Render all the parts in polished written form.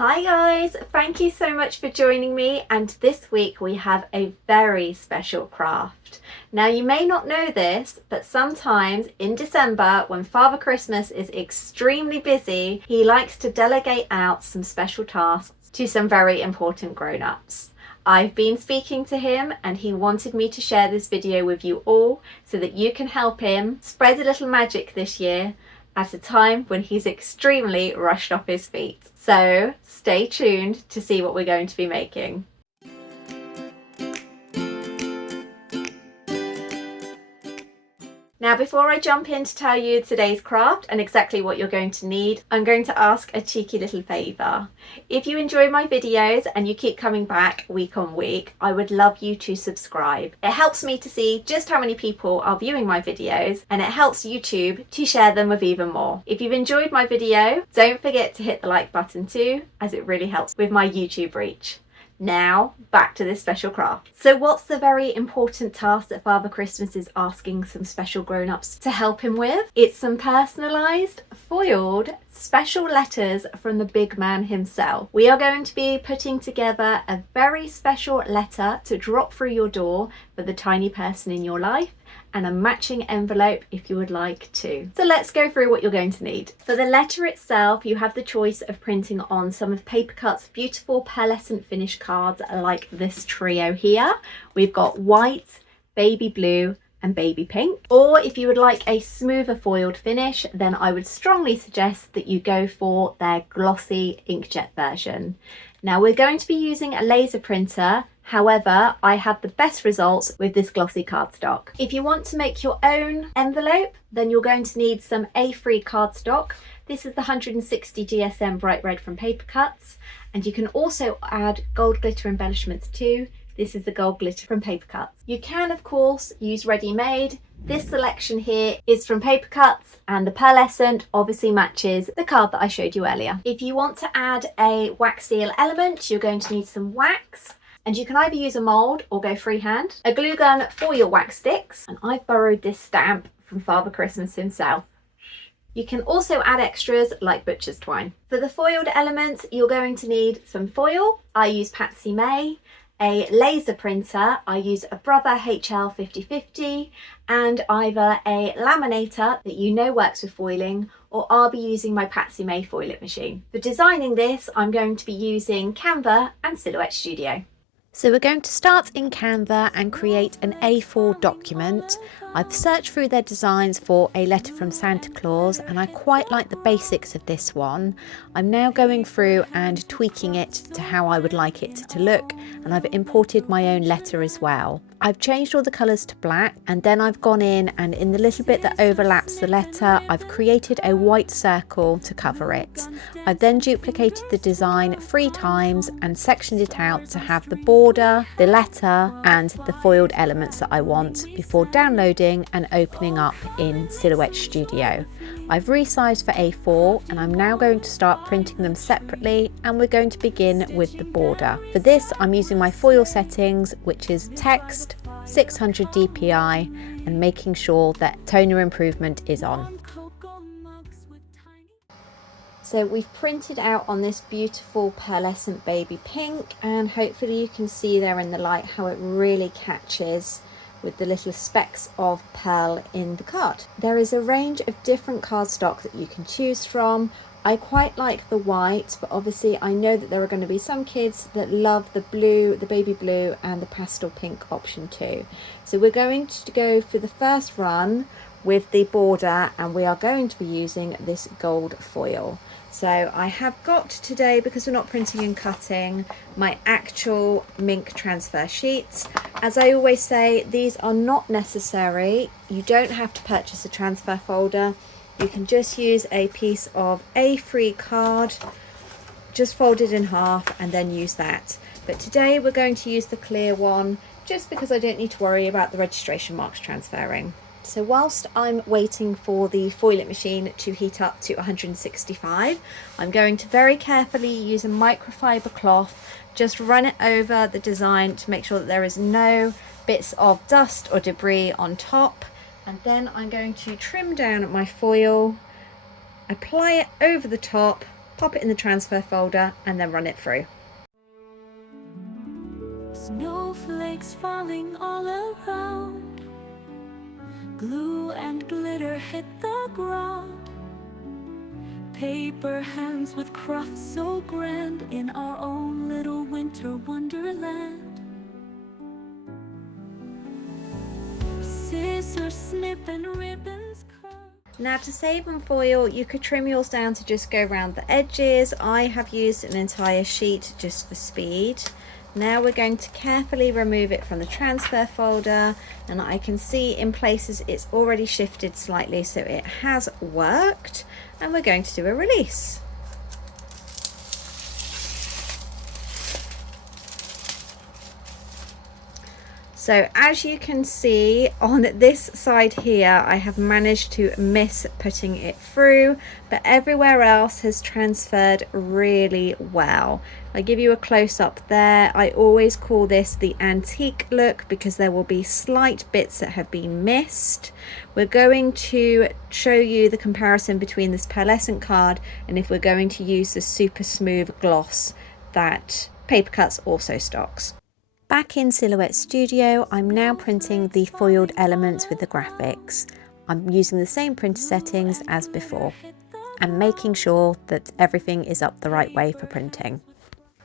Hi guys, thank you so much for joining me, and this week we have a very special craft. Now you may not know this, but sometimes in December when Father Christmas is extremely busy, he likes to delegate out some special tasks to some very important grown-ups. I've been speaking to him and he wanted me to share this video with you all so that you can help him spread a little magic this year at a time when he's extremely rushed off his feet. So stay tuned to see what we're going to be making. Now, before I jump in to tell you today's craft and exactly what you're going to need, I'm going to ask a cheeky little favour. If you enjoy my videos and you keep coming back week on week, I would love you to subscribe. It helps me to see just how many people are viewing my videos, and it helps YouTube to share them with even more. If you've enjoyed my video, don't forget to hit the like button too, as it really helps with my YouTube reach. Now, back to this special craft. So what's the very important task that Father Christmas is asking some special grown-ups to help him with? It's some personalised, foiled, special letters from the big man himself. We are going to be putting together a very special letter to drop through your door for the tiny person in your life, and a matching envelope if you would like to. So let's go through what you're going to need. For the letter itself, you have the choice of printing on some of Paper Cut's beautiful pearlescent finish cards like this trio here. We've got white, baby blue, and baby pink. Or if you would like a smoother foiled finish, then I would strongly suggest that you go for their glossy inkjet version. Now we're going to be using a laser printer. However, I had the best results with this glossy cardstock. If you want to make your own envelope, then you're going to need some A3 cardstock. This is the 160 GSM Bright Red from Paper Cutz, and you can also add gold glitter embellishments too. This is the gold glitter from Paper Cutz. You can, of course, use ready-made. This selection here is from Paper Cutz, and the Pearlescent obviously matches the card that I showed you earlier. If you want to add a wax seal element, you're going to need some wax. And you can either use a mould or go freehand, a glue gun for your wax sticks, and I've borrowed this stamp from Father Christmas himself. You can also add extras like butcher's twine. For the foiled elements, you're going to need some foil. I use Patsy May, a laser printer. I use a Brother HL5050, and either a laminator that you know works with foiling, or I'll be using my Patsy May foil it machine. For designing this, I'm going to be using Canva and Silhouette Studio. So we're going to start in Canva and create an A4 document. I've searched through their designs for a letter from Santa Claus, and I quite like the basics of this one. I'm now going through and tweaking it to how I would like it to look, and I've imported my own letter as well. I've changed all the colours to black, and then I've gone in and in the little bit that overlaps the letter, I've created a white circle to cover it. I've then duplicated the design 3 times and sectioned it out to have the border, the letter, and the foiled elements that I want before downloading and opening up in Silhouette Studio. I've resized for A4, and I'm now going to start printing them separately, and we're going to begin with the border. For this, I'm using my foil settings, which is text, 600 dpi, and making sure that toner improvement is on. So we've printed out on this beautiful pearlescent baby pink, and hopefully you can see there in the light how it really catches with the little specks of pearl in the card. There is a range of different cardstock that you can choose from. I quite like the white, but obviously I know that there are going to be some kids that love the blue, the baby blue, and the pastel pink option too. So we're going to go for the first run with the border, and we are going to be using this gold foil. So I have got today, because we're not printing and cutting, my actual Mink transfer sheets. As I always say, these are not necessary. You don't have to purchase a transfer folder. You can just use a piece of A3 card, just fold it in half and then use that. But today we're going to use the clear one, just because I don't need to worry about the registration marks transferring. So whilst I'm waiting for the foil it machine to heat up to 165, I'm going to very carefully use a microfiber cloth, just run it over the design to make sure that there is no bits of dust or debris on top. And then I'm going to trim down my foil, apply it over the top pop it in the transfer folder and then run it through. Snowflakes falling all around, glue and glitter hit the ground, paper hands with crafts so grand in our own little winter wonderland. Scissors snip and ribbons curl. Now to save on foil, you could trim yours down to just go around the edges. I have used an entire sheet just for speed. Now we're going to carefully remove it from the transfer folder, and I can see in places it's already shifted slightly, so it has worked, and we're going to do a release. So as you can see on this side here, I have managed to miss putting it through, but everywhere else has transferred really well. I give you a close-up there. I always call this the antique look because there will be slight bits that have been missed. We're going to show you the comparison between this pearlescent card and if we're going to use the super smooth gloss that Paper Cutz also stocks. Back in Silhouette Studio, I'm now printing the foiled elements with the graphics. I'm using the same printer settings as before and making sure that everything is up the right way for printing.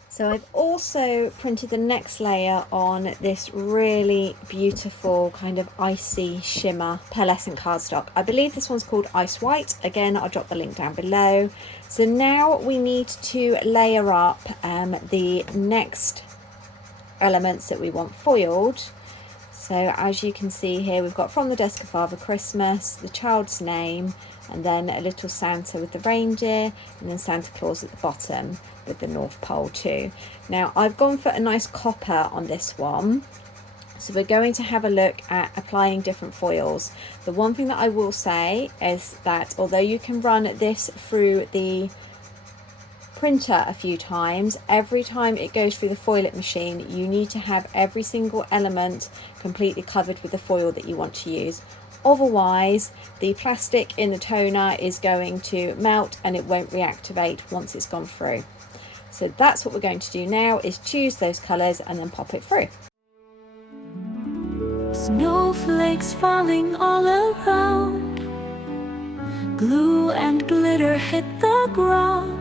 So I've also printed the next layer on this really beautiful kind of icy shimmer pearlescent cardstock. I believe this one's called Ice White. Again, I'll drop the link down below. So now we need to layer up the next elements that we want foiled. So as you can see here, we've got From the Desk of Father Christmas, the child's name, and then a little Santa with the reindeer, and then Santa Claus at the bottom with the North Pole too. Now I've gone for a nice copper on this one, so we're going to have a look at applying different foils. The one thing that I will say is that although you can run this through the printer a few times, every time it goes through the foil it machine, you need to have every single element completely covered with the foil that you want to use. Otherwise, the plastic in the toner is going to melt and it won't reactivate once it's gone through. So that's what we're going to do now, is choose those colours and then pop it through. Snowflakes falling all around, glue and glitter hit the ground,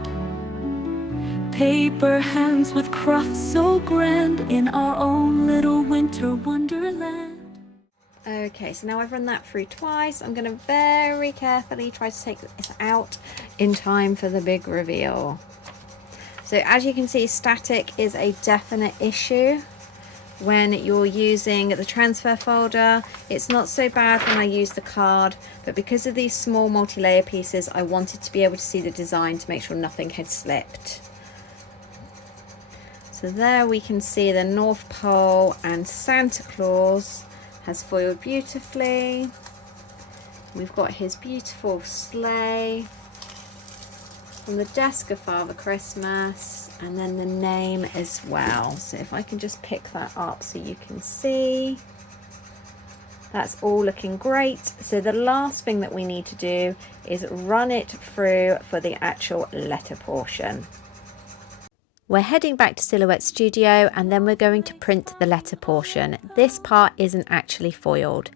paper hands with crafts so grand in our own little winter wonderland. Okay, so now I've run that through twice. I'm going to very carefully try to take this out in time for the big reveal. So as you can see, static is a definite issue when you're using the transfer folder. It's not so bad when I use the card, but because of these small multi-layer pieces, I wanted to be able to see the design to make sure nothing had slipped. So there we can see the North Pole and Santa Claus has foiled beautifully. We've got his beautiful sleigh, From the Desk of Father Christmas, and then the name as well. So if I can just pick that up so you can see, that's all looking great. So the last thing that we need to do is run it through for the actual letter portion. We're heading back to Silhouette Studio and then we're going to print the letter portion. This part isn't actually foiled.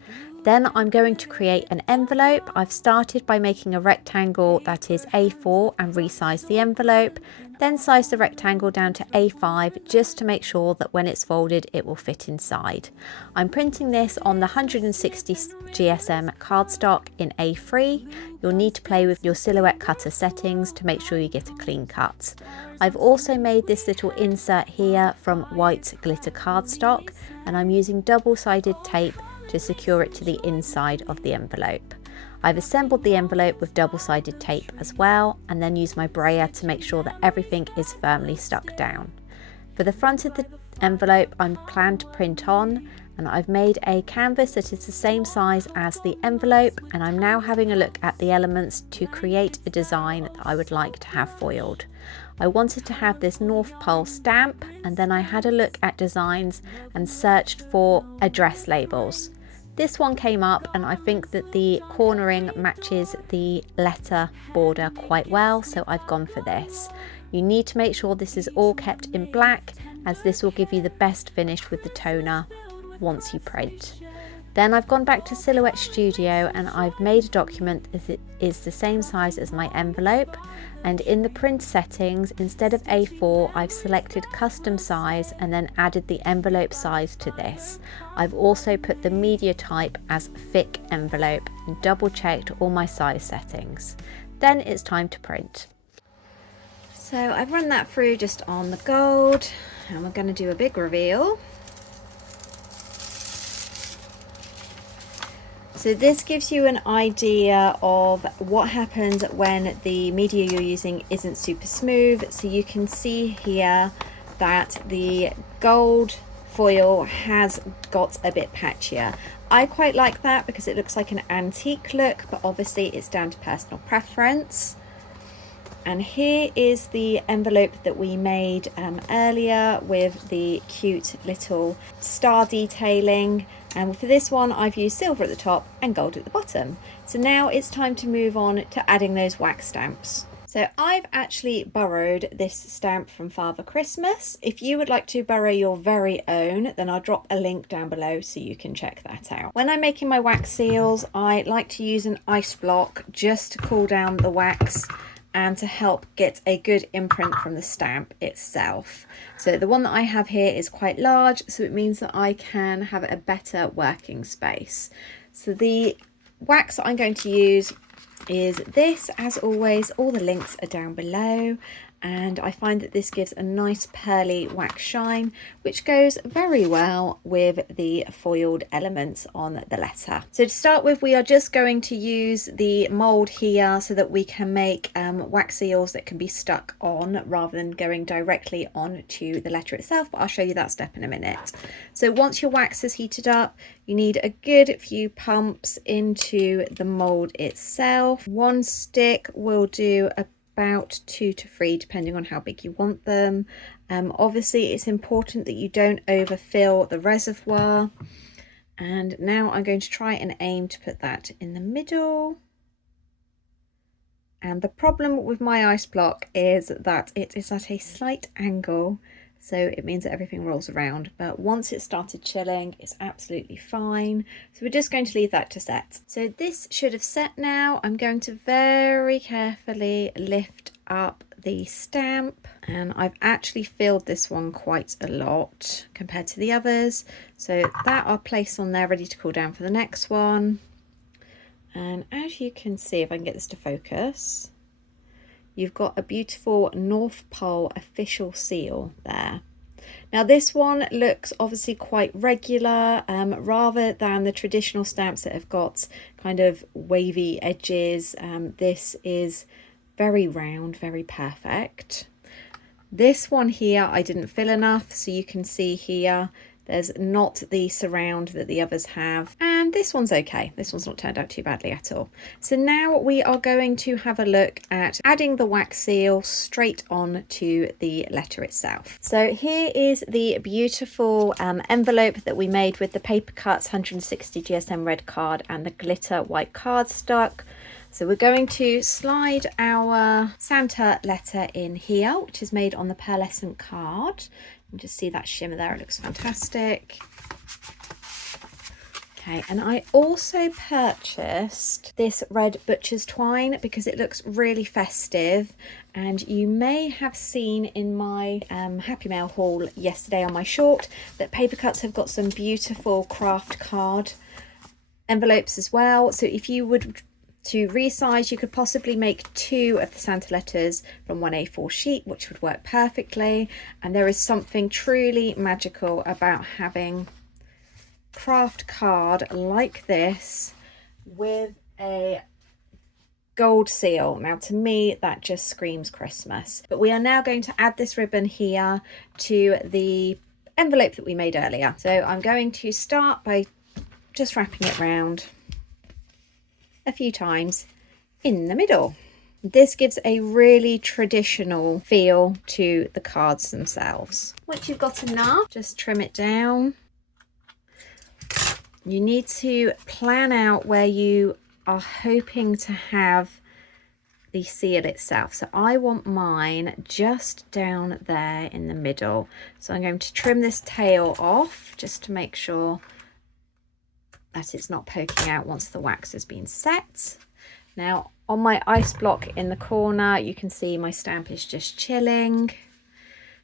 Then I'm going to create an envelope. I've started by making a rectangle that is A4 and resize the envelope, then size the rectangle down to A5 just to make sure that when it's folded it will fit inside. I'm printing this on the 160 GSM cardstock in A3. You'll need to play with your Silhouette cutter settings to make sure you get a clean cut. I've also made this little insert here from white glitter cardstock, and I'm using double-sided tape to secure it to the inside of the envelope. I've assembled the envelope with double-sided tape as well, and then used my brayer to make sure that everything is firmly stuck down. For the front of the envelope, I'm planned to print on, and I've made a canvas that is the same size as the envelope, and I'm now having a look at the elements to create a design that I would like to have foiled. I wanted to have this North Pole stamp, and then I had a look at designs and searched for address labels. This one came up and I think that the cornering matches the letter border quite well, so I've gone for this. You need to make sure this is all kept in black, as this will give you the best finish with the toner once you print. Then I've gone back to Silhouette Studio and I've made a document as it is the same size as my envelope, and in the print settings, instead of A4, I've selected custom size and then added the envelope size to this. I've also put the media type as thick envelope and double checked all my size settings. Then it's time to print. So I've run that through just on the gold, and we're going to do a big reveal. So this gives you an idea of what happens when the media you're using isn't super smooth. So you can see here that the gold foil has got a bit patchier. I quite like that because it looks like an antique look, but obviously it's down to personal preference. And here is the envelope that we made earlier with the cute little star detailing. And for this one, I've used silver at the top and gold at the bottom. So now it's time to move on to adding those wax stamps. So I've actually borrowed this stamp from Father Christmas. If you would like to borrow your very own, then I'll drop a link down below so you can check that out. When I'm making my wax seals, I like to use an ice block just to cool down the wax and to help get a good imprint from the stamp itself. So the one that I have here is quite large, so it means that I can have a better working space. So the wax that I'm going to use is this. As always, all the links are down below, and I find that this gives a nice pearly wax shine, which goes very well with the foiled elements on the letter. So to start with, we are just going to use the mold here so that we can make wax seals that can be stuck on rather than going directly onto the letter itself, but I'll show you that step in a minute. So once your wax is heated up, you need a good few pumps into the mold itself. One stick will do about 2 to 3 depending on how big you want them. Obviously it's important that you don't overfill the reservoir, and now I'm going to try and aim to put that in the middle. And the problem with my ice block is that it is at a slight angle, so it means that everything rolls around, but once it started chilling, it's absolutely fine. So we're just going to leave that to set. So this should have set now. I'm going to very carefully lift up the stamp, and I've actually filled this one quite a lot compared to the others. So that I'll place on there ready to cool down for the next one. And as you can see, if I can get this to focus, you've got a beautiful North Pole official seal there. Now this one looks obviously quite regular, rather than the traditional stamps that have got kind of wavy edges. This is very round, very perfect. This one here I didn't fill enough, so you can see here there's not the surround that the others have, and this one's okay. This one's not turned out too badly at all. So now we are going to have a look at adding the wax seal straight on to the letter itself. So here is the beautiful envelope that we made with the paper Cutz 160 GSM red card and the glitter white cardstock. So we're going to slide our Santa letter in here, which is made on the Pearlescent card. You can just see that shimmer there, it looks fantastic. Okay, and I also purchased this red butcher's twine because it looks really festive, and you may have seen in my Happy Mail haul yesterday on my short that Paper Cutz have got some beautiful craft card envelopes as well. So if you would to resize, you could possibly make 2 of the Santa letters from one A4 sheet, which would work perfectly. And there is something truly magical about having craft card like this with a gold seal. Now to me that just screams Christmas. But we are now going to add this ribbon here to the envelope that we made earlier. So I'm going to start by just wrapping it round a few times in the middle. This gives a really traditional feel to the cards themselves. Once you've got enough, just trim it down. You need to plan out where you are hoping to have the seal itself. So I want mine just down there in the middle. So I'm going to trim this tail off just to make sure that it's not poking out once the wax has been set. Now on my ice block in the corner, you can see my stamp is just chilling.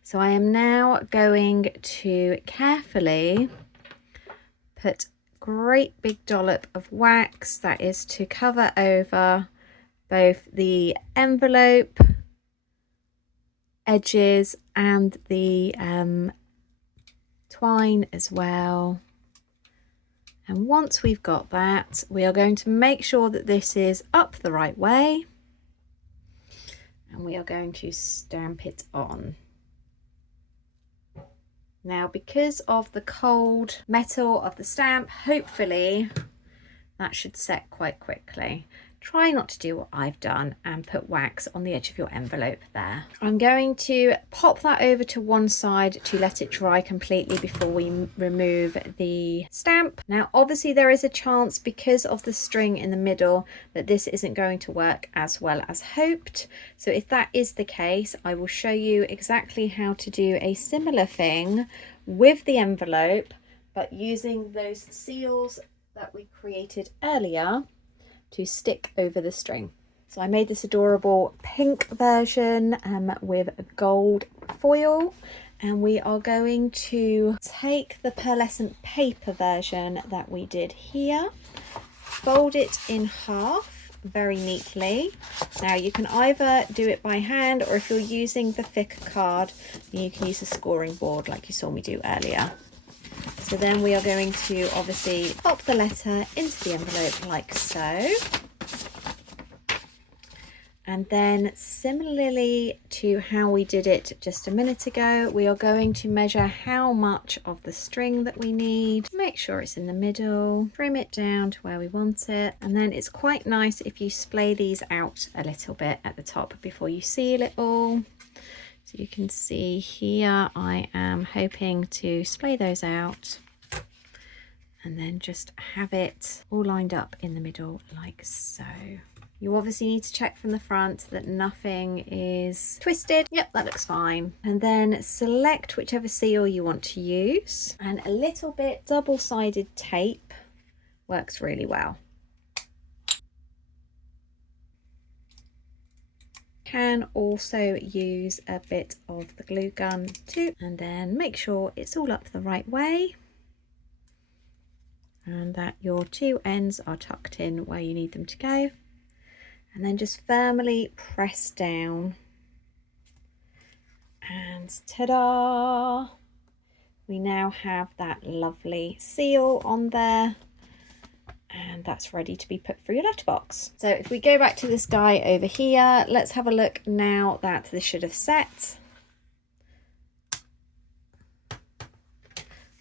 So I am now going to carefully put a great big dollop of wax that is to cover over both the envelope edges and the twine as well. And once we've got that, we are going to make sure that this is up the right way, and we are going to stamp it on. Now, because of the cold metal of the stamp, hopefully that should set quite quickly. Try not to do what I've done and put wax on the edge of your envelope there. I'm going to pop that over to one side to let it dry completely before we remove the stamp. Now, obviously there is a chance because of the string in the middle that this isn't going to work as well as hoped. So if that is the case, I will show you exactly how to do a similar thing with the envelope, but using those seals that we created earlier to stick over the string. So I made this adorable pink version with gold foil, and we are going to take the pearlescent paper version that we did here, fold it in half very neatly. Now you can either do it by hand, or if you're using the thicker card, you can use a scoring board like you saw me do earlier. So then we are going to obviously pop the letter into the envelope like so. And then similarly to how we did it just a minute ago, we are going to measure how much of the string that we need. Make sure it's in the middle, trim it down to where we want it. And then it's quite nice if you splay these out a little bit at the top before you seal it all. So you can see here, I am hoping to splay those out and then just have it all lined up in the middle like so. You obviously need to check from the front that nothing is twisted. Yep, that looks fine. And then select whichever seal you want to use, and a little bit double-sided tape works really well. Can also use a bit of the glue gun too, and then make sure it's all up the right way and that your two ends are tucked in where you need them to go, and then just firmly press down, and ta-da, we now have that lovely seal on there. And that's ready to be put through your letterbox. So if we go back to this guy over here, let's have a look now that this should have set.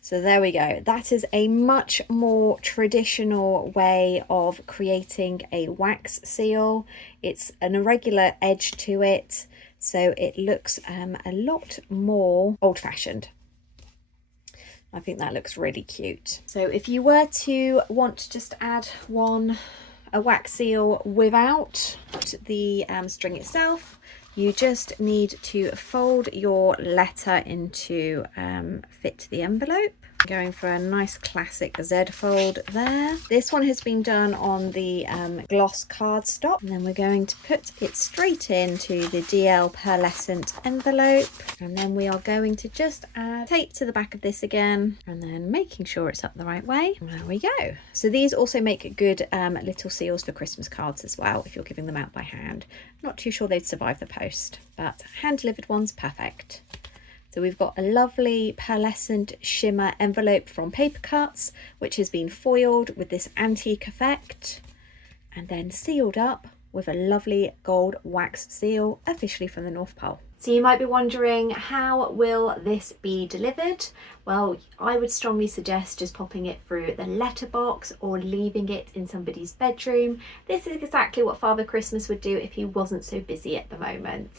So there we go. That is a much more traditional way of creating a wax seal. It's an irregular edge to it, so it looks a lot more old-fashioned. I think that looks really cute. So if you were to want to just add a wax seal without the string itself, you just need to fold your letter into fit the envelope. Going for a nice classic Z fold there. This one has been done on the gloss cardstock, and then we're going to put it straight into the DL Pearlescent envelope, and then we are going to just add tape to the back of this again, and then making sure it's up the right way. And there we go. So these also make good little seals for Christmas cards as well if you're giving them out by hand. Not too sure they'd survive the post, but hand delivered ones, perfect. So we've got a lovely pearlescent shimmer envelope from Paper Cutz, which has been foiled with this antique effect and then sealed up with a lovely gold wax seal, officially from the North Pole. So you might be wondering, how will this be delivered? Well, I would strongly suggest just popping it through the letterbox or leaving it in somebody's bedroom. This is exactly what Father Christmas would do if he wasn't so busy at the moment.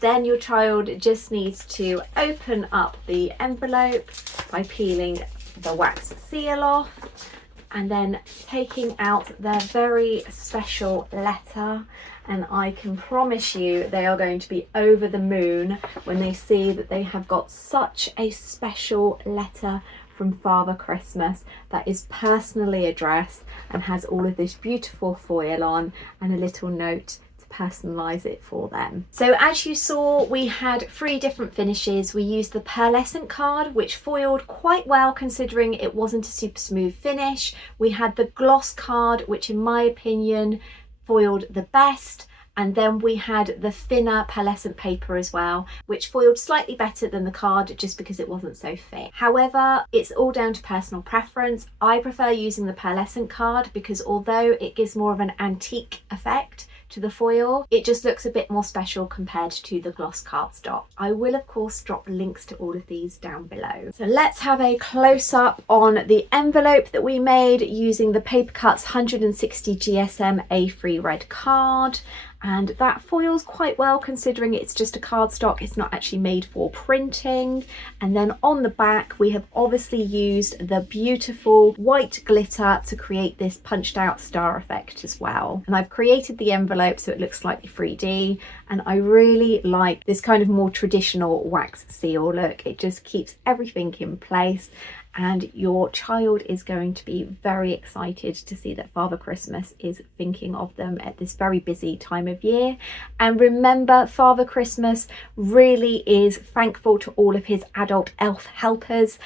Then your child just needs to open up the envelope by peeling the wax seal off, and then taking out their very special letter. And I can promise you they are going to be over the moon when they see that they have got such a special letter from Father Christmas that is personally addressed and has all of this beautiful foil on and a little note to personalise it for them. So as you saw, we had 3 different finishes. We used the Pearlescent card, which foiled quite well considering it wasn't a super smooth finish. We had the gloss card, which in my opinion foiled the best. And then we had the thinner pearlescent paper as well, which foiled slightly better than the card just because it wasn't so thick. However, it's all down to personal preference. I prefer using the pearlescent card because although it gives more of an antique effect to the foil, it just looks a bit more special compared to the gloss cardstock. I will of course drop links to all of these down below. So let's have a close-up on the envelope that we made using the Paper Cutz 160 GSM A3 red card. And that foils quite well considering it's just a cardstock, it's not actually made for printing. And then on the back we have obviously used the beautiful white glitter to create this punched out star effect as well. And I've created the envelope so it looks slightly 3D, and I really like this kind of more traditional wax seal look. It just keeps everything in place, and your child is going to be very excited to see that Father Christmas is thinking of them at this very busy time of year. And remember, Father Christmas really is thankful to all of his adult elf helpers.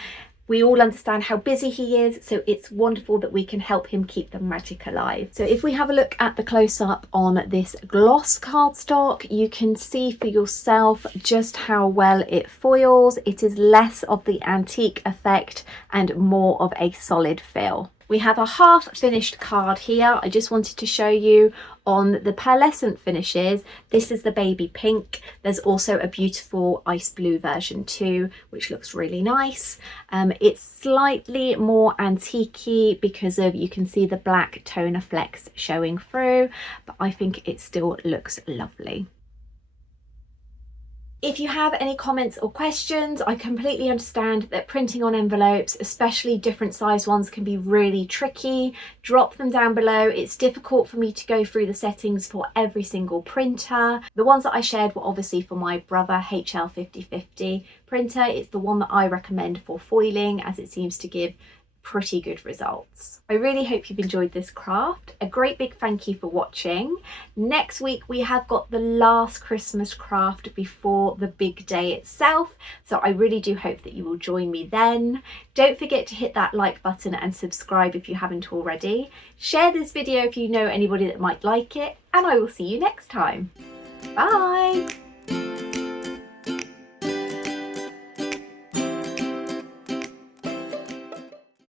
We all understand how busy he is, so it's wonderful that we can help him keep the magic alive. So if we have a look at the close-up on this gloss cardstock, you can see for yourself just how well it foils. It is less of the antique effect and more of a solid feel. We have a half finished card here. I just wanted to show you on the pearlescent finishes. This is the baby pink. There's also a beautiful ice blue version too, which looks really nice. It's slightly more antique-y because of, you can see the black toner flecks showing through, but I think it still looks lovely. If you have any comments or questions, I completely understand that printing on envelopes, especially different size ones, can be really tricky. Drop them down below. It's difficult for me to go through the settings for every single printer. The ones that I shared were obviously for my Brother HL5050 printer. It's the one that I recommend for foiling as it seems to give pretty good results. I really hope you've enjoyed this craft. A great big thank you for watching. Next week we have got the last Christmas craft before the big day itself, so I really do hope that you will join me then. Don't forget to hit that like button and subscribe if you haven't already. Share this video if you know anybody that might like it, and I will see you next time. Bye!